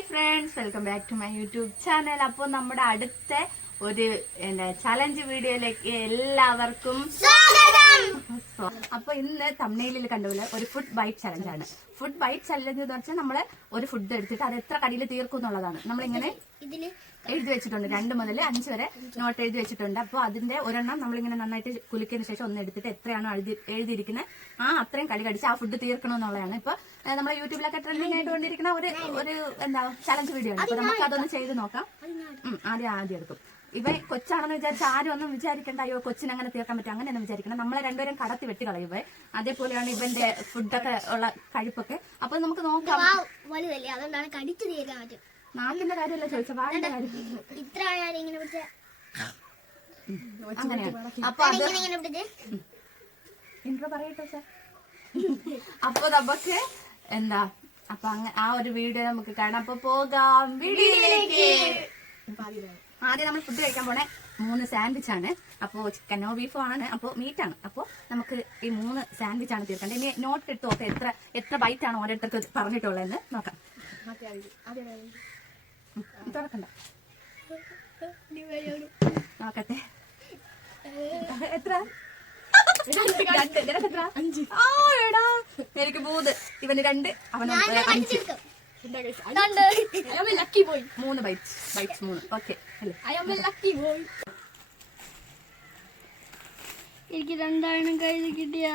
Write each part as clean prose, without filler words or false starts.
Hi friends, welcome back to my YouTube channel. അപ്പോൾ നമ്മുടെ അടുത്ത ഒരു ചലഞ്ച് വീഡിയോയിലേക്ക് എല്ലാവർക്കും സ്വാഗതം. അപ്പൊ ഇന്ന് തമ്മിലിൽ കണ്ടുപോലെ ഒരു ഫുഡ് ബൈറ്റ് ചലഞ്ച് ആണ്. ഫുഡ് ബൈറ്റ് ചലഞ്ച് എന്ന് വെച്ചാൽ നമ്മള് ഒരു ഫുഡ് എടുത്തിട്ട് അത് എത്ര കടിയിൽ തീർക്കും എന്നുള്ളതാണ്. നമ്മളിങ്ങനെ എഴുതി വെച്ചിട്ടുണ്ട്, 2 മുതൽ 5 വരെ നോട്ട് എഴുതി വെച്ചിട്ടുണ്ട്. അപ്പൊ അതിന്റെ ഒരെണ്ണം നമ്മളിങ്ങനെ നന്നായിട്ട് കുലുക്കിയതിനു ശേഷം ഒന്ന് എടുത്തിട്ട് എത്രയാണോ എഴുതിയിരിക്കുന്നത് അത്രയും കടി കടിച്ച് ആ ഫുഡ് തീർക്കണം എന്നുള്ളതാണ്. ഇപ്പൊ നമ്മളെ യൂട്യൂബിലൊക്കെ ട്രെൻഡിങ് ആയിട്ടുകൊണ്ടിരിക്കുന്ന ഒരു എന്താ ചലഞ്ച് വീഡിയോ ആണ്. അപ്പൊ നമുക്ക് അതൊന്ന് ചെയ്ത് നോക്കാം. ആദ്യം എടുക്കും. ഇവ കൊച്ചാണെന്ന് വിചാരിച്ച ആരും ഒന്നും വിചാരിക്കേണ്ട, അയ്യോ കൊച്ചിന് അങ്ങനെ തീർക്കാൻ പറ്റും അങ്ങനെയൊന്നും വിചാരിക്കണം. നമ്മളെ രണ്ടുപേരും കടത്തി വെട്ടി കളയും. അതേപോലെയാണ് ഇവന്റെ ഫുഡൊക്കെ ഉള്ള കഴിപ്പൊക്കെ. അപ്പൊ നമുക്ക് നോക്കാം. നാലിന്റെ കാര്യമല്ല ചോദിച്ച, വാടിന്റെ കാര്യം അങ്ങനെയാണ്. അപ്പൊ അത് ഇൻട്രോ പറയട്ടോ സാർ. അപ്പൊ നമുക്ക് എന്താ അപ്പൊ ആ ഒരു വീഡിയോ നമുക്ക് കാണാം. അപ്പൊ പോകാം വീഡിയോയിലേക്ക്. ആദ്യം നമ്മൾ ഫുഡ് കഴിക്കാൻ പോണേ 3 സാൻഡ്വിച്ച് ആണ്. അപ്പോ ചിക്കനോ ബീഫോ ആണ്, അപ്പോ മീറ്റ് ആണ്. അപ്പൊ നമുക്ക് ഈ 3 സാൻഡ്വിച്ച് ആണ് തീർക്കേണ്ടത്. ഇനി നോട്ട് എടുത്ത് നോക്കാം എത്ര ബൈറ്റ് ആണ് ഓരോരുത്തർക്ക് പറഞ്ഞിട്ടുള്ളതെന്ന് നോക്കാം. തുറക്കണ്ട, നോക്കട്ടെ എത്ര. എനിക്ക് 3, ഇവന് 2, അവന് 5. 3 ബൈറ്റ്സ് 3. ഓക്കെ, എനിക്ക് 2 കയ്യിൽ കിട്ടിയ.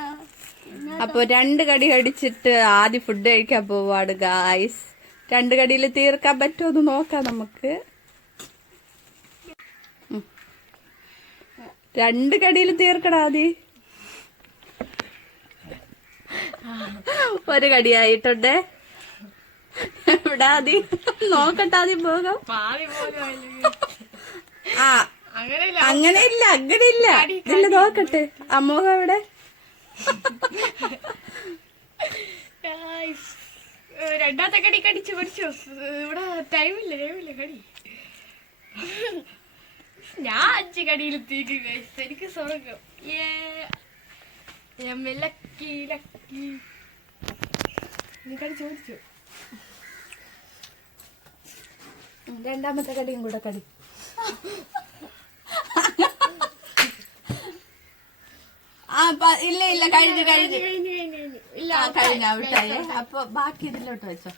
അപ്പൊ 2 കടി കടിച്ചിട്ട് ആദ്യം ഫുഡ് കഴിക്കാൻ പോവാണ് ഗായ്സ്. 2 കടിയിൽ തീർക്കാൻ പറ്റുമോ നോക്കാം നമുക്ക്. 2 കടിയിൽ തീർക്കണം ആദ്യം. 1 കടിയായിട്ടുണ്ട്. ഇവിടെ ആദ്യം നോക്കട്ടെ, ആദ്യം പോകാം. അങ്ങനെയില്ല ഇതില് നോക്കട്ടെ. അമ്മോഹ ഇവിടെ രണ്ടാമത്തെ കടി കടിച്ചു പഠിച്ചോ. ഇവിടെ ടൈമില്ല കടി. ഞാൻ 5 കടിയിൽ തീക്കും. എനിക്ക് സ്വർഗം. ലക്കി നീ കടി ചോദിച്ചു. രണ്ടാമത്തെ കടിയും കൂടെ കടി. ഇല്ല കഴിഞ്ഞു ഔട്ടായേ. അപ്പൊ ബാക്കി ഇതിലോട്ട് വെച്ചോ.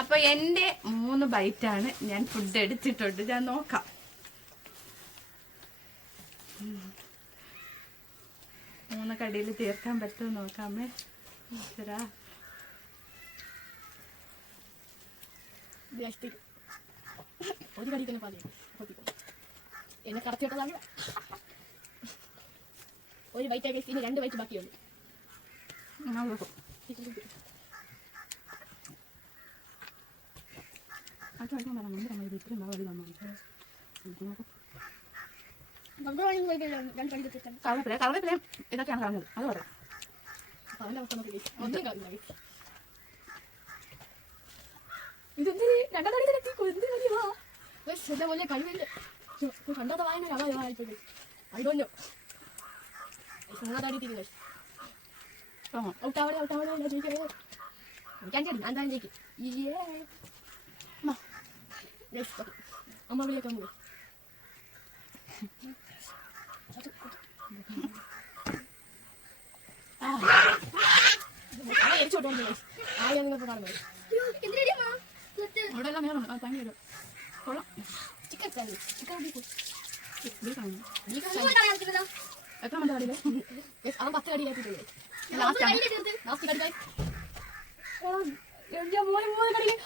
അപ്പൊ എന്റെ 3 ബൈറ്റാണ് ഞാൻ ഫുഡ് എടുത്തിട്ടുണ്ട്. ഞാൻ നോക്കാം. മൂന്ന് കടിയിൽ തീർക്കാൻ പറ്റുമോ നോക്കാമേ. ഒരു കടി തന്നെ പാതി എന്നെ കടത്തിവിട്ടതാണ്. ഒരു ബൈറ്റ് ആക്കി 2 ബൈറ്റ് ബാക്കിയുള്ളൂ. കറിവേപ്പില ഇതൊക്കെയാണ് പറഞ്ഞത്. അത് പറയാം. കണ്ടാത്ത വായന അയ്യോ ഔട്ടാവടെ ജയിക്കണേ. എന്തായാലും ജയിക്കും. അമ്മ വിളിയൊക്കെ വന്നു. ആദ്യം നിങ്ങൾക്ക് കാണുന്നത് അവിടെ എല്ലാം നേരം പനി വരും. കൊള്ളാം. ചിക്കൻ എത്ര മണി കടിയില്ലേ? അവൻ 10 കടി കയറ്റിട്ടില്ലേ? ലാസ്റ്റ് കടി കടി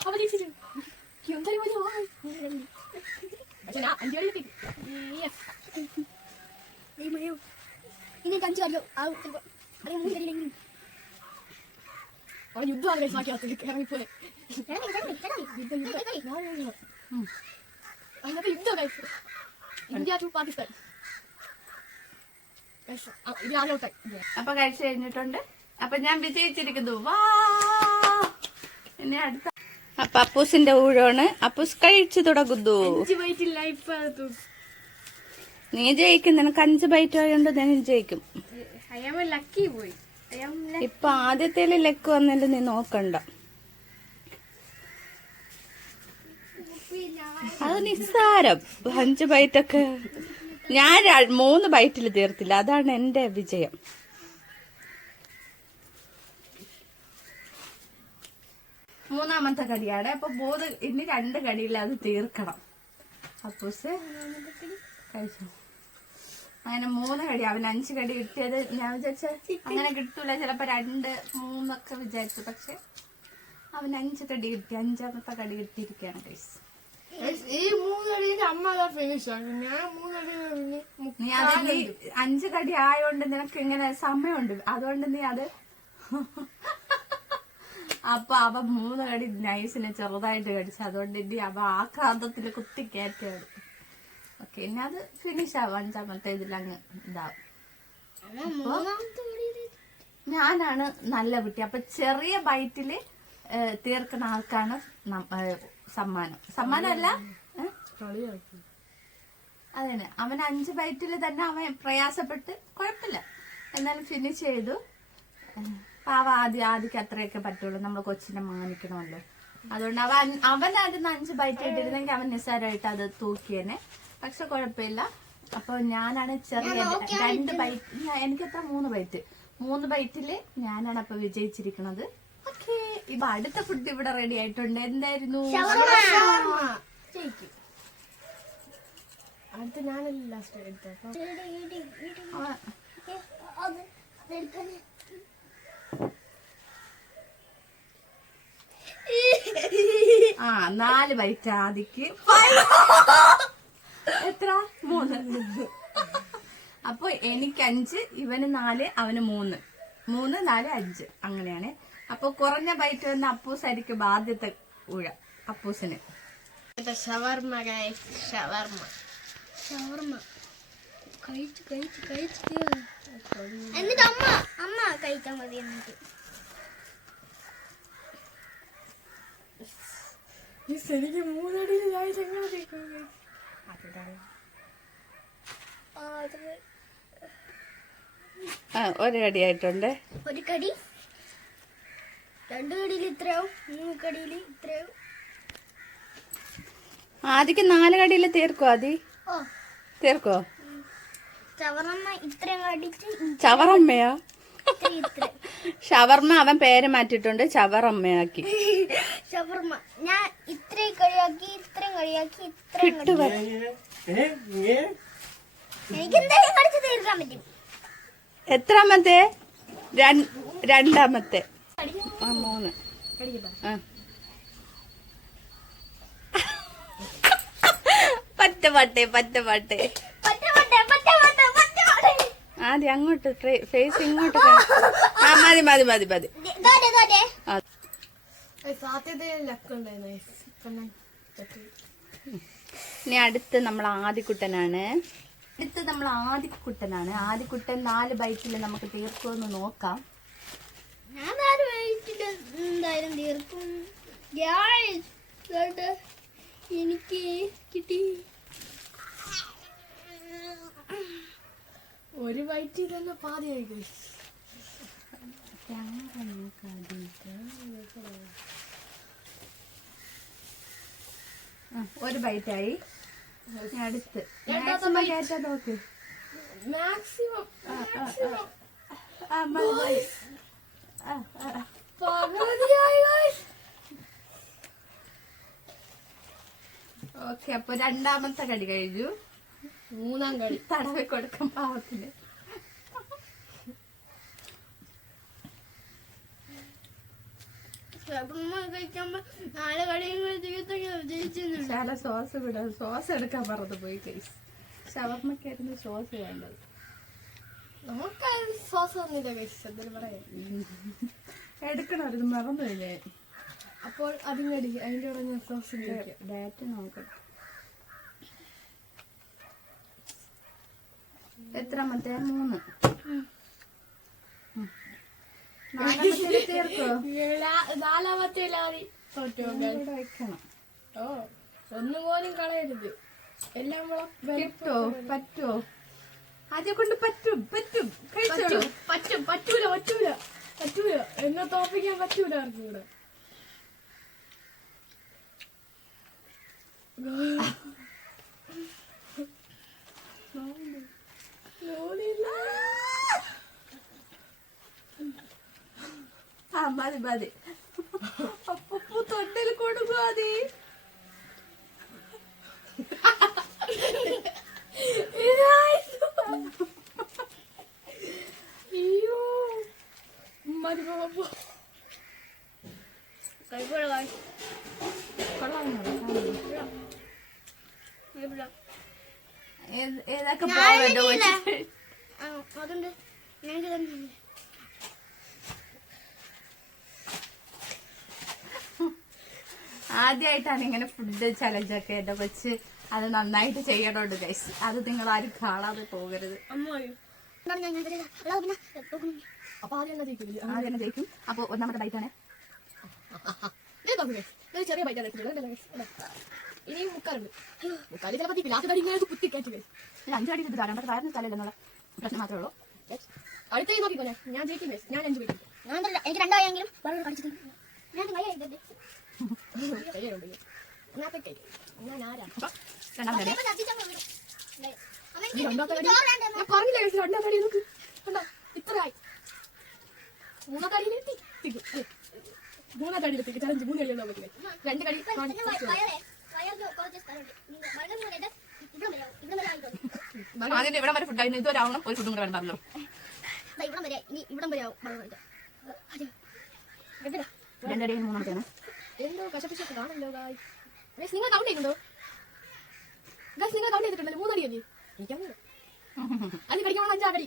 അവൻ ജയിച്ചിട്ട്. പക്ഷെ ഞാൻ 5 കടി എത്തി. ഇനി 5 കടിയോ അവൻ യുദ്ധമാണ് കഴിച്ചാക്കിയാത്ത ഇറങ്ങിപ്പോയി. അതിനകത്ത് യുദ്ധം കഴിച്ചു. India to Pakistan. അപ്പൊ കഴിച്ചു കഴിഞ്ഞിട്ടുണ്ട്. അപ്പൊ ഞാൻ വിജയിച്ചിരിക്കുന്നു. വാ. ഇനി അടുത്ത അപ്പൊ അപ്പൂസിന്റെ ഊഴാണ്. അപ്പൂസ് കഴിച്ചു തുടങ്ങുന്നു. നീ ജയിക്കും. നിനക്ക് 5 ബൈറ്റ് ആയതുകൊണ്ട് നീ ജയിക്കും. ലക്കി പോയി. ഇപ്പൊ ആദ്യത്തേല് ലക്ക് വന്നിട്ട് നീ നോക്കണ്ട. അത് നിസ്സാരം 5 ബൈറ്റൊക്കെ. ഞാൻ 3 ബൈറ്റിൽ തീർത്തില്ല, അതാണ് എന്റെ വിജയം. മൂന്നാമത്തെ കടിയാണ്. അപ്പൊ ഇനി 2 കടിയിൽ അത് തീർക്കണം. അപ്പൂസ് കഴിച്ചു. അങ്ങനെ 3 കടി, അവൻ 5 കടി കിട്ടിയത് ഞാൻ വിചാരിച്ച അങ്ങനെ കിട്ടൂല, ചിലപ്പോ 2, 3 ഒക്കെ വിചാരിച്ചു. പക്ഷെ അവൻ 5 കടി കിട്ടി. 5ാമത്തെ കടി കിട്ടിയിരിക്കുകയാണ് ഗൈസ്. ഈ 3 കടിയിൽ അമ്മ ഫിനിഷ് ആക്കി. ഞാൻ 3 കടി നീ അത് 5 കടി ആയോണ്ട് നിനക്ക് ഇങ്ങനെ സമയമുണ്ട്, അതുകൊണ്ട് നീ അത് അപ്പൊ അവ 3 കടി നൈസിനെ ചെറുതായിട്ട് കടിച്ചു. അതുകൊണ്ട് ഇനി അവ ആക്രാന്തത്തില് കുത്തി കയറ്റാണ്. ഓക്കെ, ഇനി അത് ഫിനിഷ് ആവും. 5ാമത്തെ ഇതിലങ്ങ് ഇതാവും. ഞാനാണ് നല്ല കുട്ടി. അപ്പൊ ചെറിയ ബൈറ്റില് തീർക്കുന്ന ആൾക്കാണ് സമ്മാനമല്ല. അതന്നെ, അവൻ 5 ബൈറ്റില് തന്നെ അവൻ പ്രയാസപ്പെട്ട് കുഴപ്പമില്ല, എന്നാലും ഫിനിഷ് ചെയ്തു. പാവ ആദ്യക്ക് അത്രയൊക്കെ പറ്റുള്ളൂ, നമ്മൾ കൊച്ചിനെ മാനിക്കണമല്ലോ. അതുകൊണ്ട് അവനായിരുന്നു 5 ബൈറ്റ് ഇട്ടിരുന്നെങ്കിൽ അവൻ നിസ്സാരമായിട്ട് അത് തൂക്കിയേനെ. പക്ഷെ കുഴപ്പമില്ല. അപ്പൊ ഞാനാണ് ചെറിയ 2 ബൈറ്റ്, എനിക്ക് എത്ര 3 ബൈറ്റ്, 3 ബൈറ്റില് ഞാനാണ് അപ്പൊ വിജയിച്ചിരിക്കുന്നത്. ഓക്കെ, ഇപ്പൊ അടുത്ത ഫുഡ് ഇവിടെ റെഡി ആയിട്ടുണ്ട്. എന്തായിരുന്നു? അടുത്ത ഞാനല്ല ലാസ്റ്റ് എടുത്തത്. ആ 4 ബൈറ്റ് ആദിക്ക്. എത്ര? 3. അപ്പൊ എനിക്ക് 5, ഇവന് 4, അവന് 3. 3, 4, 5 അങ്ങനെയാണ്. അപ്പൊ കുറഞ്ഞ ബൈറ്റ് വന്ന അപ്പൂസായിരിക്കും ആദ്യത്തെ ഊഴ. അപ്പൂസിന് ഷവർമ്മ ഷവർമ്മ ഷവർമ്മ കഴിച്ചു എന്നിട്ട് അമ്മ കഴിച്ചാൽ മതി. എന്നിട്ട് ശരിക്കും 3 അടിയിൽ ഒരു കടി ആയിട്ടുണ്ട്. 1 കടി, 2 കടിയിൽ ഇത്രയാവും, 3 കടിയിൽ ഇത്രയാവും. ആദിക്ക് 4 കടിയിൽ തീർക്കോ? ആദി തീർക്കോ? ഷവർമ്മ ഇത്രയും കടിച്ച്. ചവറമ്മയാ? ഷവർമ്മ അവൻ പേര് മാറ്റിട്ടുണ്ട്, ചവറമ്മയാക്കി. ഷവർമ്മ ഞാൻ ഇത്രയും കഴിയാക്കി, ഇത്രയും കഴിയാക്കി, ഇത്രയും എനിക്ക് എന്തായാലും കടിച്ച് തീർക്കാൻ പറ്റും. എത്രാമത്തെ? 2ാമത്തെ. 3. പറ്റ ആദ്യം അങ്ങോട്ട് ഫേസ് ഇങ്ങോട്ട്. മതി. ഇനി അടുത്ത് നമ്മൾ ആദിക്കുട്ടനാണ്. ആദിക്കുട്ടൻ 4 ബൈറ്റിൽ നമുക്ക് തീർക്കുമെന്ന് നോക്കാം. ഞാൻ 4 ബൈറ്റിൽ എന്തായാലും തീർക്കും. എനിക്ക് കിട്ടി 1 ബൈറ്റിൽ തന്നെ പാതിയായി. 1 ബൈറ്റായി. അടുത്ത് മാക്സിമം കയറ്റാ നോക്ക്. മാക്സിമം ഓക്കെ, അപ്പൊ 2ാമത്തെ കടി കഴിഞ്ഞു. 3ാം കടി തടവി കൊടുക്കും പാവത്തിന്. കഴിക്കുമ്പോ 4 കടിയും ശാല സോസ് എടുക്കാൻ പറഞ്ഞു പോയി. കഴിച്ചു ഷവർമ്മക്കായിരുന്നു സോസ് വേണ്ടത്. നമുക്ക് സോസ് ഒന്നുമില്ല കഴിച്ചു, എന്തെങ്കിലും പറയാം. എടുക്കണമായിരുന്നു, മറന്നു കഴിഞ്ഞേ. അപ്പോൾ അതിനടി അതിന്റെ കൂടെ ഞാൻ സോസ് ഡയറ്റ് നോക്കട്ടെ. എത്രാമത്തെ? 3. 4ാമത്തെ തീർക്കോ? 4ാമത്തെ വെക്കണം. ഒന്നുപോലും കളയരുത്. എല്ലാം പറ്റുമോ? ആദ്യം കൊണ്ട് പറ്റും. പറ്റൂല എന്നെ തോപ്പിക്കാൻ പറ്റൂല. ആർക്കും കൂടെ മതി അപ്പൂ തൊണ്ടിൽ കൊടുക്കാതെ. അയ്യോ മതി പോവാ. കഴിക്കോളാം. ഏതൊക്കെ പോവണ്ടോ അതുണ്ട്. എനിക്ക് തന്നെ ആദ്യമായിട്ടാണ് ഇങ്ങനെ ഫുഡ് ചലഞ്ചൊക്കെ എന്റെ കൊച്ച്. അത് നന്നായിട്ട് ചെയ്യണോണ്ട് ഗൈസ്. അത് നിങ്ങൾ ആരും കാണാതെ പോകരുത്. അപ്പൊ ആദ്യം തന്നെ ജയിക്കില്ല. ആദ്യം തന്നെ ജയിക്കും. അപ്പൊ ഒന്നാമത്തെ ബൈറ്റാണ്. ചെറിയ ബൈറ്റാണ്. ഇനിയും മുക്കാലുണ്ട്. മുക്കാല് ചിലപ്പോൾ ലാസ്റ്റ് കടി ഇങ്ങനെ കുത്തിക്കയറ്റി. 5 അടി കിട്ടും. രണ്ടാമത്തെ താരം സ്ഥലമില്ലെന്നുള്ള പ്രശ്നം മാത്രമേ ഉള്ളൂ. അടുത്ത നോക്കിക്കോനെ. ഞാൻ ജയിക്കും. ഞാൻ 5 പേര്. എനിക്ക് 2 ആയെങ്കിലും കടിച്ചിട്ട് ഞാൻ ഇത്രയായി. മൂന്നാമത്തെ അടിയിലെത്തി. മൂന്നാമത്തെ അടിയിലെത്തി. ചലഞ്ച് 3 അടിയുള്ള 2 കടി. ആദ്യം ഇവിടെ വരെ ഫുഡ് ആയിരുന്നു. ഇതൊരാവണം. ഒരു ഫുഡും കൂടെ വേണം പറഞ്ഞല്ലോ. ഇവിടം വരെ ഇനി ഇവിടം വരെ ആവും. 2 അടിയിൽ 3 എന്തോ കശപ്പിശൊക്കെ കാണല്ലോ. നിങ്ങൾ കൗണ്ട് ചെയ്യുന്നുണ്ടോ? നിങ്ങൾ കൗണ്ട് ചെയ്തിട്ടുണ്ടല്ലോ. 3 അടിയല്ലേ? എനിക്കങ്ങനെ അത് കഴിക്കാൻ 5 അടി.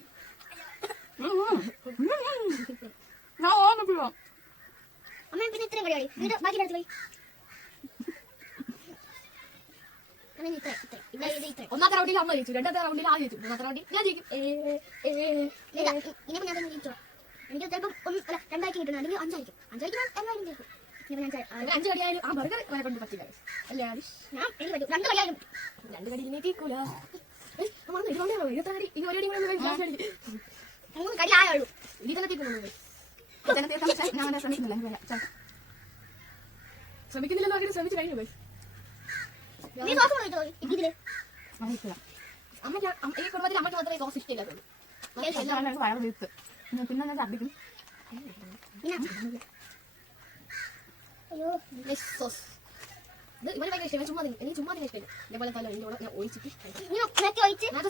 അമ്മ പിന്നെ ഇത്രയും കടിയായി. ബാക്കി പോയി. ഒന്നാമത്തെ റൗണ്ടിൽ അമ്മ ജയിച്ചു. രണ്ടാമത്തെ റൗണ്ടിൽ ആ ജയിച്ചു. മൂന്നാമത്തെ റൗണ്ടിൽ ഞാൻ ജയിക്കും. ഇനിയിപ്പോ ഞാൻ ജയിച്ചോ. എനിക്ക് ചിലപ്പോൾ 2 ആക്കി കിട്ടണം. അല്ലെങ്കിൽ 5 ആയിരിക്കും. 5 ആയിരിക്കും എന്തായാലും ജയിക്കും. 5 കടിയായാലും ആ ബർഗർ വരെ കൊണ്ട് പറ്റില്ല അല്ലേ? ഞാൻ എനിക്ക് പറ്റും. 2 കടിയായാലും 2 കടി നീക്കൂല. 23 കടി. ഇനി ഒരു അടി 3 കടി ആയുള്ളൂ. ഇനി തന്നെ തീർക്കുന്നു. ശ്രമിക്കുന്നില്ലെന്നോ? അങ്ങനെ ശ്രമിച്ചു കഴിഞ്ഞു. അമ്മ ഈ കുടുംബത്തിൽ അമ്മയ്ക്ക് മാത്രമേ സോസ് ഇഷ്ടമില്ലാത്തുള്ളൂ. പിന്നെ ഞാൻ ഛർദിക്കും. അയ്യോ സോസ് ഇത് ഇവന് ഭയങ്കര ഇഷ്ടം. ചുമ്മാ എനിക്ക് ചുമ്മാ ഇഷ്ടമില്ല. ഇതേപോലെ തന്നെ എൻ്റെ കൂടെ ഞാൻ ഒഴിച്ചിട്ട് ഞാൻ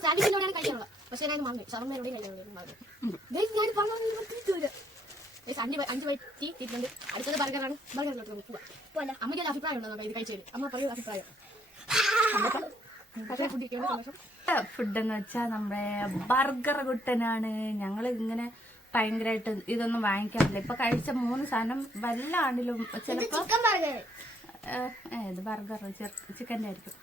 സാൻഡ്വിച്ചിലൂടെയാണ് കഴിക്കാനുള്ളത്. പക്ഷേ ഞാൻ മറന്നു. ഷവർമ്മയിലൂടെ ഞാൻ പറഞ്ഞു. 5 വയറ്റി തീറ്റുണ്ട്. അടുത്തത് ബർഗറാണ്. ബർഗറിലോട്ട് നമുക്ക് പോവാം. അമ്മയ്ക്ക് അഭിപ്രായം ഉണ്ടോ ഇത് കഴിച്ചത്? അമ്മ പറയൂ അഭിപ്രായം. ഫുഡ് എന്ന് വെച്ചാൽ നമ്മുടെ ബർഗർ കുട്ടനാണ്. ഞങ്ങൾ ഇങ്ങനെ ഭയങ്കരമായിട്ട് ഇതൊന്നും വാങ്ങിക്കാറില്ല. ഇപ്പൊ കഴിച്ച 3 സാധനം വല്ല ആണ്ടിലും ചിലപ്പോ ഇത് ബർഗർ ചിക്കൻ്റെ ആയിരിക്കും.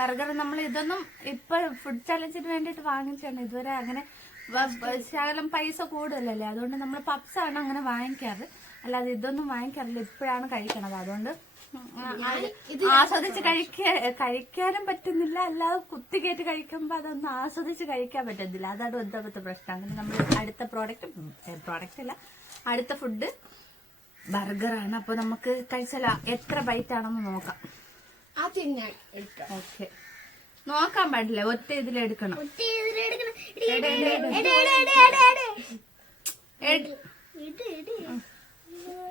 ബർഗർ നമ്മൾ ഇതൊന്നും ഇപ്പൊ ഫുഡ് ചലഞ്ചിന് വേണ്ടിട്ട് വാങ്ങിച്ചാണ്. ഇതുവരെ അങ്ങനെ ശകലം പൈസ കൂടുതലല്ലേ, അതുകൊണ്ട് നമ്മൾ പപ്സാണ് അങ്ങനെ വാങ്ങിക്കാറ്. അല്ലാതെ ഇതൊന്നും വാങ്ങിക്കാറില്ല. ഇപ്പോഴാണ് കഴിക്കണത്. അതുകൊണ്ട് ആസ്വദിച്ച് കഴിക്കാനും പറ്റുന്നില്ല. അല്ലാതെ കുത്തികയറ്റി കഴിക്കുമ്പോ അതൊന്നും ആസ്വദിച്ച് കഴിക്കാൻ പറ്റുന്നില്ല. അതാണ് ഒന്നാമത്തെ പ്രശ്നം. അങ്ങനെ നമ്മൾ അടുത്ത പ്രോഡക്റ്റ് അല്ല, അടുത്ത ഫുഡ് ബർഗറാണ്. അപ്പൊ നമുക്ക് കഴിച്ചാലോ എത്ര ബൈറ്റ് ആണെന്ന് നോക്കാം. ഓക്കെ, നോക്കാൻ പാടില്ല, ഒറ്റ ഇതിലെടുക്കണം.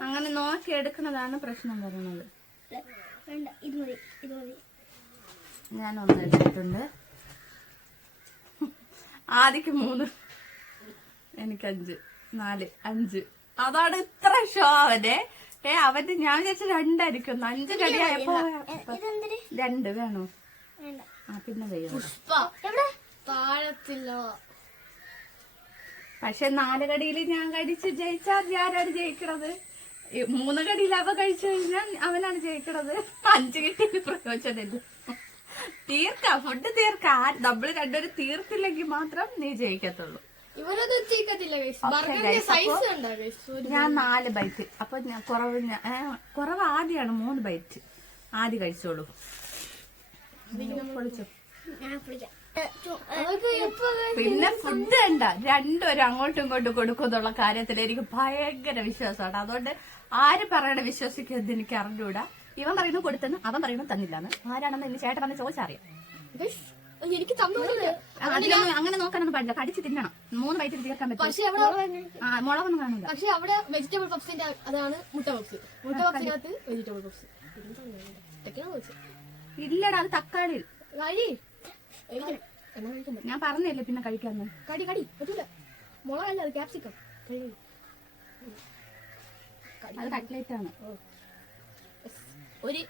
അങ്ങനെ നോക്കി എടുക്കുന്നതാണ് പ്രശ്നം വരുന്നത്. ഞാൻ 1 എടുത്തിട്ടുണ്ട്. ആദ്യക്ക് 3, എനിക്ക് 5, 4, 5. അതാണ് ഇത്ര ഷോ അവന്റെ. അവന്റെ ഞാൻ വിചാരിച്ച 2 ആയിരിക്കും. 5 കടിയായപ്പോ 2 വേണോ? പിന്നെ പക്ഷെ 4 കടിയിൽ ഞാൻ കഴിച്ച് ജയിച്ചാൽ ഞാനാണ് ജയിക്കണത്. 3 കടിയിൽ അവ കഴിച്ചു കഴിഞ്ഞാൽ അവനാണ് ജയിക്കണത്. 5 കിട്ടിയ പ്രയോജനമില്ല. ഫുഡ് തീർക്കാം. നമ്മള് 2 പേരും തീർത്തില്ലെങ്കിൽ മാത്രം നീ ജയിക്കത്തുള്ളൂ. ഞാൻ 4 ബൈറ്റ്. അപ്പൊ കുറവ് ആദ്യമാണ് 3 ബൈറ്റ്. ആദ്യം കഴിച്ചോളൂ. പിന്നെ ഫുഡ് വേണ്ട, 2 പേരും അങ്ങോട്ടും ഇങ്ങോട്ടും കൊടുക്കുന്നുള്ള കാര്യത്തിൽ എനിക്ക് ഭയങ്കര വിശ്വാസമാണ്. അതുകൊണ്ട് ആര് പറയണ വിശ്വസിക്കുന്നത് എനിക്ക് അറിഞ്ഞൂടാ. ഇവൻ പറയുന്നു കൊടുത്തെന്ന്, അവൻ പറയുന്നു തന്നില്ലാന്ന്. ആരാണെന്ന് ഇനി ചേട്ടൻ വന്ന് ചോദിച്ചറിയാം. എനിക്ക് തന്നോളൂ. അതിലൊന്നും അങ്ങനെ നോക്കാനൊന്നും പാടില്ല, കടിച്ച് തിന്നണം. 3 വയറ്റിൽ തീർക്കാൻ പറ്റും. പക്ഷെ അവിടെ മുളകൊന്നും കാണില്ല. പക്ഷെ അവിടെ വെജിറ്റബിൾ പപ്സിന്റെ അതാണ് മുട്ട പപ്സ്. മുട്ട പപ്സിനകത്ത് വെജിറ്റബിൾ പപ്സ് ഇല്ലടാ, അത് തക്കാളി. എന്നാ ഞാൻ പറഞ്ഞില്ലേ പിന്നെ കഴിക്കാന്ന്. കടി പറ്റൂല. മുളകല്ല, അത് ക്യാപ്സിക്കം. അത് കട്ട്ലേറ്റ് ആണ്. ഒരു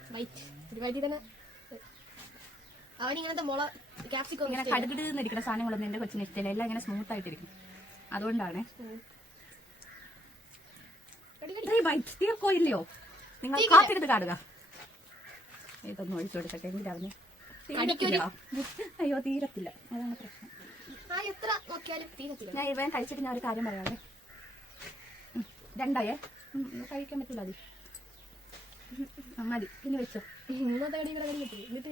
വൈറ്റ് തന്നെ അവനിങ്ങനത്തെ മുള ക്യാപ്സിക്കം ഇങ്ങനെ കടുകിടുന്നിരിക്കുന്ന സാധനങ്ങളൊന്നും എന്റെ കൊച്ചിന് ഇഷ്ടമില്ല. എല്ലാം ഇങ്ങനെ സ്മൂത്ത് ആയിട്ടിരിക്കും. അതുകൊണ്ടാണ്. തീർക്കോ ഇല്ലയോ? നിങ്ങൾ കാത്തിരുന്ന് കാണുക. ഇതൊന്നും ഒഴിച്ചു കൊടുക്കട്ടെ. എന്തിനറിഞ്ഞു? അയ്യോ, തീരത്തില്ല. അതാണ് പ്രശ്നം. എത്ര നോക്കിയാലും തീരത്തില്ല. ഞാൻ ഇവൻ കഴിച്ചിട്ട് ഞാൻ ഒരു കാര്യം പറയാതെ. 2 കഴിക്കാൻ പറ്റില്ല. അത് മതി. പിന്നെ വെച്ചോ. 3ാമത്തെ കടി കൂടെ കടി പറ്റും. എന്നിട്ട്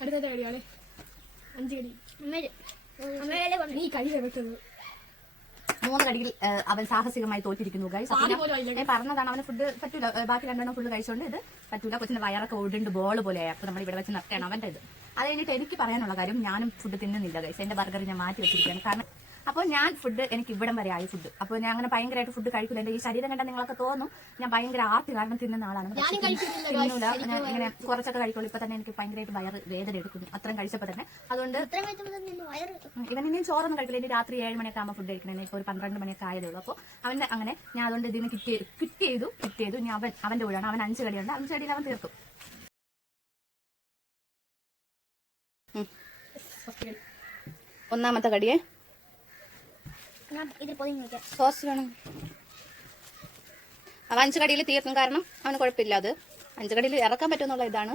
അടുത്ത കടിയാണ് 5 കടി. നീ കടി വെട്ടത് 3 കടിയിൽ അവൻ സാഹസികമായി തോറ്റിരിക്കുന്നു. ഞാൻ പറഞ്ഞതാണ്, അവന് ഫുഡ് പറ്റൂല. ബാക്കി 2 ഫുഡ് കഴിച്ചോണ്ട് ഇത് പറ്റൂല. കൊച്ചിന്റെ വയറൊക്കെ ഓടുണ്ട് ബോൾ പോലെയായി. അപ്പൊ നമ്മൾ ഇവിടെ വെച്ച് നിർത്തണം അവന്റെ ഇത്. അത് കഴിഞ്ഞിട്ട് എനിക്ക് പറയാനുള്ള കാര്യം, ഞാനും ഫുഡ് തിന്നുന്നില്ല ഗൈസ്. എന്റെ ബർഗർ ഞാൻ മാറ്റി വെച്ചിരിക്കുകയാണ്. കാരണം അപ്പോൾ ഞാൻ ഫുഡ് എനിക്ക് ഇവിടം വരെ ആയി ഫുഡ്. അപ്പോൾ ഞാൻ അങ്ങനെ ഭയങ്കരമായിട്ട് ഫുഡ് കഴിക്കില്ല. എന്റെ ഈ ശരീരം കണ്ടാൽ നിങ്ങളൊക്കെ തോന്നും ഞാൻ ഭയങ്കര ആർത്തി കാരണം തിന്നുന്ന ആളാണ്. തിന്നൂല. ഞാൻ ഇങ്ങനെ കുറച്ചൊക്കെ കഴിക്കുള്ളൂ. ഇപ്പൊ തന്നെ എനിക്ക് ഭയങ്കരമായിട്ട് വയറ് വേദന എടുക്കുന്നു അത്രയും കഴിച്ചപ്പോ തന്നെ. അതുകൊണ്ട് ഇവൻ ഇനിയും ചോറൊന്നും കഴിക്കില്ല. ഇനി രാത്രി 7 മണിയൊക്കെ ആകുമ്പോൾ ഫുഡ് കഴിക്കണേ. ഇപ്പോൾ ഒരു 12 മണിയൊക്കെ ആയതേ ഉള്ളൂ. അപ്പോൾ അവന്റെ അങ്ങനെ ഞാൻ അതുകൊണ്ട് ഇതിന് കിറ്റ് ചെയ്തു. ഇനി അവന്റെ കൂടെയാണ്. അവൻ 5 കടിയുണ്ട്. 5 കടിയിൽ അവൻ തീർക്കും. ഒന്നാമത്തെ കടിയേ സോസ് വേണം. അവ 5 കടിയിൽ തീർക്കും. കാരണം അവന് കുഴപ്പമില്ല. അത് 5 കടിയിൽ ഇറക്കാൻ പറ്റുമെന്നുള്ള ഇതാണ്.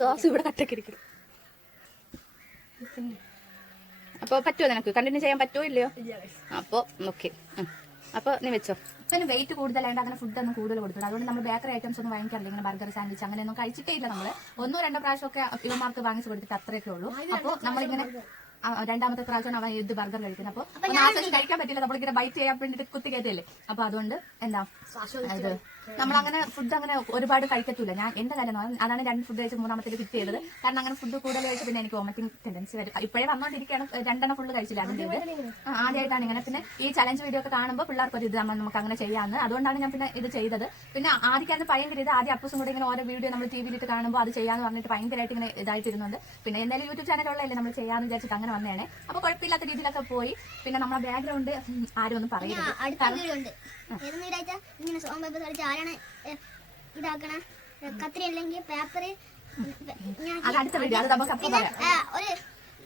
സോസ് ഇവിടെ കട്ടക്കിരിക്കും. അപ്പൊ പറ്റുമോ നിനക്ക്? കണ്ടിന്യൂ ചെയ്യാൻ പറ്റുമോ ഇല്ലയോ? അപ്പൊ ഓക്കെ. അപ്പൊ നീ വെച്ചോ. പിന്നെ വെയിറ്റ് കൂടുതലായിട്ട് അങ്ങനെ ഫുഡൊന്നും കൂടുതൽ കൊടുത്തില്ല. അതുകൊണ്ട് നമ്മൾ ബേക്കറി ഐറ്റംസ് ഒന്നും വാങ്ങിക്കാറില്ല. ഇങ്ങനെ ബർഗർ, സാൻഡ്വിച്ച് അങ്ങനെയൊന്നും കഴിച്ചിട്ടേ ഇല്ല. നമ്മള് 1-2 പ്രാവശ്യമൊക്കെ ഇവന്മാർക്ക് വാങ്ങിച്ചു കൊടുത്തിട്ട് അത്രയൊക്കെ ഉള്ളൂ. അപ്പൊ നമ്മളിങ്ങനെ 2ാമത്തെ പ്രാവശ്യമാണ് അവൻ ഇത് ബർഗർ കഴിക്കുന്നത്. അപ്പൊ ആവശ്യം കഴിക്കാൻ പറ്റില്ല. നമ്മളിങ്ങനെ ബൈറ്റ് ചെയ്യാൻ വേണ്ടിട്ട് കുത്തി കയറ്റല്ലേ. അപ്പൊ അതുകൊണ്ട് എന്താ ഇത് നമ്മളങ്ങനെ ഫുഡ് അങ്ങനെ ഒരുപാട് കഴിക്കത്തില്ല. ഞാൻ എന്റെ കാര്യം അതാണ് 2 ഫുഡ് കഴിച്ച് 3ാമത്തേൽ കിറ്റ് ചെയ്തത്. കാരണം അങ്ങനെ ഫുഡ് കൂടുതൽ കഴിച്ച് പിന്നെ എനിക്ക് വോമിറ്റിംഗ് ടെൻഡൻസി വരും. ഇപ്പോഴേ വന്നോണ്ടിരിക്കുകയാണ്. 2 ഫുള്ള് കഴിച്ചില്ല. അതിന്റെ ആദ്യമായിട്ടാണ് ഇങ്ങനെ. പിന്നെ ഈ ചലഞ്ച് വീഡിയോ ഒക്കെ കാണുമ്പോൾ പിള്ളേർക്ക് ഒരു ഇത് നമുക്ക് അങ്ങനെ ചെയ്യാമെന്ന്. അതുകൊണ്ടാണ് ഞാൻ പിന്നെ ഇത് ചെയ്തത്. പിന്നെ ആദ്യം ഭയങ്കര ഇത് ആദ്യം അപ്പൂസും കൂടെ ഇങ്ങനെ ഓരോ വീഡിയോ നമ്മൾ ടിവിയിലിട്ട് കാണുമ്പോൾ അത് ചെയ്യാന്ന് പറഞ്ഞിട്ട് ഭയങ്കരമായിട്ട് ഇങ്ങനെ ഇതായിട്ടിരുന്നുണ്ട്. പിന്നെ എന്തായാലും യൂട്യൂബ് ചാനലുള്ളതല്ലേ നമ്മൾ ചെയ്യാന്ന് വിചാരിച്ചിട്ട് അങ്ങനെ വന്നതാണ്. അപ്പൊ കുഴപ്പമില്ലാത്ത രീതിയിലൊക്കെ പോയി. പിന്നെ നമ്മളെ ബാക്ക്ഗ്രൗണ്ട് ആരും ഒന്നും പറയുന്നത് അത് അടുത്ത വീഡിയോ. അത് നമുക്ക് അപ്പം പറയാം.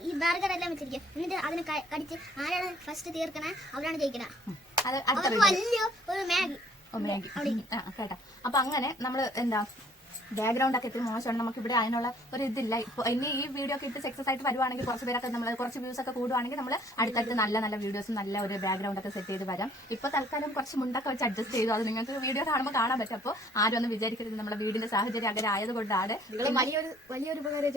ഈ ബർഗർ എല്ലാം വെച്ചിരിക്കും. എന്നിട്ട് അതിന് കടിച്ച് ആരാണ് ഫസ്റ്റ് തീർക്കണേ അവരാണ് ജയിക്കണേ. അത് അടുത്ത വലിയ ഒരു മാഗി കേട്ടാ. അപ്പൊ അങ്ങനെ നമ്മള് എന്താ ബാക്ക്ഗ്രൗണ്ട് ഒക്കെ ഇത്തിരി മോശമാണ്. നമുക്ക് ഇവിടെ അതിനുള്ള ഒരു ഇതില്ല. ഇപ്പൊ ഇനി ഈ വീഡിയോ ഒക്കെ ഇട്ട് സക്സസ് ആയിട്ട് വരുവാണെങ്കിൽ കുറച്ച് പേരൊക്കെ നമ്മൾ കുറച്ച് വ്യൂസ് ഒക്കെ കൂടുവാണെങ്കിൽ നമ്മൾ അടുത്തടുത്ത് നല്ല വീഡിയോസും നല്ല ഒരു ബാക്ക്ഗ്രൗണ്ട് ഒക്കെ സെറ്റ് ചെയ്ത് വരാം. ഇപ്പൊ തൽക്കാലം കുറച്ച് മുണ്ടൊക്കെ വെച്ച് അഡ്ജസ്റ്റ് ചെയ്തു. അത് നിങ്ങൾക്ക് വീഡിയോ കാണുമ്പോൾ കാണാൻ പറ്റും. അപ്പോൾ ആരും ഒന്നും വിചാരിക്കരുത് നമ്മുടെ വീടിന്റെ സാഹചര്യം അങ്ങനെ ആയതുകൊണ്ടാണ്. വലിയൊരു ഉപകാരം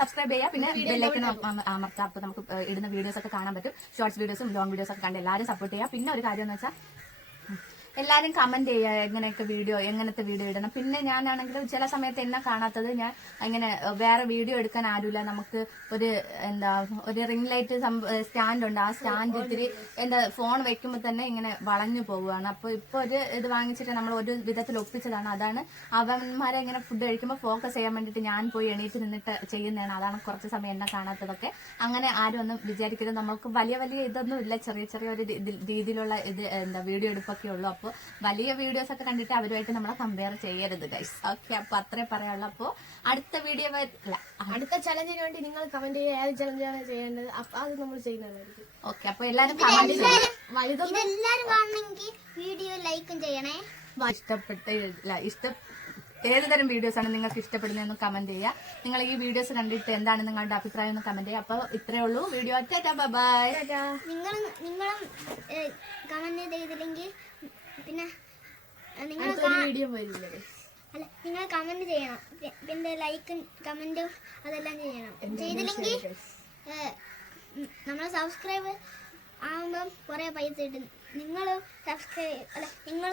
സബ്സ്ക്രൈബ് ചെയ്യുക. പിന്നെ ബെല്ലൈക്കൺ അമർത്താം. അപ്പൊ നമുക്ക് ഇടുന്ന വീഡിയോസ് ഒക്കെ കാണാൻ പറ്റും. ഷോർട്സ് വീഡിയോസും ലോങ് വീഡിയോസ് ഒക്കെ കണ്ട് എല്ലാവരും സപ്പോർട്ട് ചെയ്യുക. പിന്നെ ഒരു കാര്യം എന്ന് വെച്ചാൽ എല്ലാരും കമന്റ് ചെയ്യുക എങ്ങനെയൊക്കെ വീഡിയോ, എങ്ങനത്തെ വീഡിയോ ഇടണം. പിന്നെ ഞാനാണെങ്കിൽ ചില സമയത്ത് എന്നെ കാണാത്തത് ഞാൻ ഇങ്ങനെ വേറെ വീഡിയോ എടുക്കാൻ ആരുമില്ല. നമുക്ക് ഒരു റിംഗ് ലൈറ്റ് സ്റ്റാൻഡ് ഉണ്ട്. ആ സ്റ്റാൻഡ് ഇത്തിരി ഫോൺ വെക്കുമ്പോൾ തന്നെ ഇങ്ങനെ വളഞ്ഞു പോവുകയാണ്. അപ്പൊ ഇപ്പൊ ഒരു ഇത് വാങ്ങിച്ചിട്ട് നമ്മൾ ഒരു വിധത്തിൽ ഒപ്പിച്ചതാണ്. അതാണ് അവന്മാരെ ഇങ്ങനെ ഫുഡ് കഴിക്കുമ്പോൾ ഫോക്കസ് ചെയ്യാൻ വേണ്ടിട്ട് ഞാൻ പോയി എണീറ്റ് നിന്നിട്ട് ചെയ്യുന്നതാണ്. അതാണ് കുറച്ച് സമയം എന്നെ കാണാത്തതൊക്കെ. അങ്ങനെ ആരും ഒന്നും വിചാരിക്കരുത്. നമുക്ക് വലിയ ഇതൊന്നും ഇല്ല. ചെറിയ ഒരു രീതിയിലുള്ള ഇത് വീഡിയോ എടുപ്പൊക്കെ ഉള്ളൂ. അപ്പോൾ വലിയ വീഡിയോസ് ഒക്കെ കണ്ടിട്ട് അവരുമായിട്ട് നമ്മളെ കമ്പയർ ചെയ്യരുത് ഗൈസ്. ഓക്കെ, അപ്പൊ അത്രേ പറയാനുള്ളൂ. അപ്പൊ അടുത്ത വീഡിയോ അടുത്ത ചലഞ്ചിന് വേണ്ടി നിങ്ങൾ കമന്റ് ചെയ്യുക ഏത് ചലഞ്ചാണ് ചെയ്യേണ്ടത്. അപ്പൊ അത് നമ്മൾ ചെയ്യുന്നതായിരിക്കും. ഓക്കെ, അപ്പൊ എല്ലാരും കമന്റ് എല്ലാരും കാണണമെങ്കിൽ വീഡിയോ ലൈക്കും ചെയ്യണേ. ഏത് തരം വീഡിയോസ് ആണ് നിങ്ങൾക്ക് ഇഷ്ടപ്പെടുന്നതെന്ന് കമന്റ് ചെയ്യുക. നിങ്ങൾ ഈ വീഡിയോസ് കണ്ടിട്ട് എന്താണ് നിങ്ങളുടെ അഭിപ്രായം എന്ന് കമന്റ് ചെയ്യുക. അപ്പൊ ഇത്രേ ഉള്ളൂ വീഡിയോ. ബൈ. നിങ്ങളും കമന്റ് ചെയ്തില്ലെങ്കിൽ പിന്നെ വീഡിയോ വരില്ല. അല്ല നിങ്ങൾ കമന്റ് ചെയ്യണം, പിന്നെ ലൈക്കും കമന്റും അതെല്ലാം ചെയ്യണം. ചെയ്തില്ലെങ്കിൽ നമ്മൾ സബ്സ്ക്രൈബ് ആകുമ്പം കുറെ പൈസ കിട്ടും. നിങ്ങൾ നിങ്ങൾ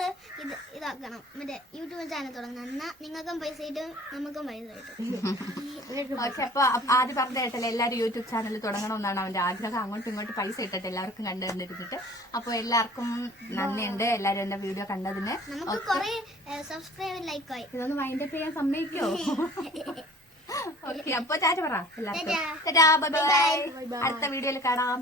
ഇതാക്കണം, മറ്റേ യൂട്യൂബ് ചാനൽ തുടങ്ങണം. എന്നാൽ നിങ്ങൾക്കും പൈസ കിട്ടും, നമുക്കും പൈസ കിട്ടും. പക്ഷെ അപ്പൊ ആദ്യം പറഞ്ഞ കേട്ടല്ലേ എല്ലാവരും യൂട്യൂബ് ചാനൽ തുടങ്ങണമെന്നാണ് അവന്റെ ആഗ്രഹം. അങ്ങോട്ടും ഇങ്ങോട്ടും പൈസ ഇട്ടിട്ട് എല്ലാവർക്കും കണ്ടിരുന്നിട്ട്. അപ്പൊ എല്ലാവർക്കും നന്ദിയുണ്ട്, എല്ലാരും എന്റെ വീഡിയോ കണ്ടതിന്. നമുക്ക് കുറെ സബ്സ്ക്രൈബ് ലൈക്കായി. ഇതൊന്ന് വൈൻഡപ്പ് ചെയ്യാൻ സമ്മതിക്കോ? ഓക്കെ, അപ്പൊ ടാറ്റ പറ എല്ലാവർക്കും. അടുത്ത വീഡിയോയിൽ കാണാം.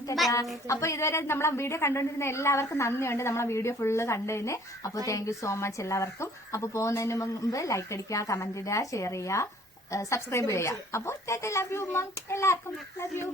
അപ്പൊ ഇതുവരെ നമ്മളെ വീഡിയോ കണ്ടുകൊണ്ടിരുന്ന എല്ലാവർക്കും നന്ദിയുണ്ട്, നമ്മളെ വീഡിയോ ഫുള്ള് കണ്ടതിന്. അപ്പൊ താങ്ക് യു സോ മച്ച് എല്ലാവർക്കും. അപ്പൊ പോകുന്നതിന് മുമ്പ് ലൈക്ക് അടിക്കുക, കമന്റ് ഇടുക, ഷെയർ ചെയ്യുക, സബ്സ്ക്രൈബ് ചെയ്യുക. അപ്പൊ ടാറ്റ, ലവ് യു എല്ലാവർക്കും, ലവ് യു.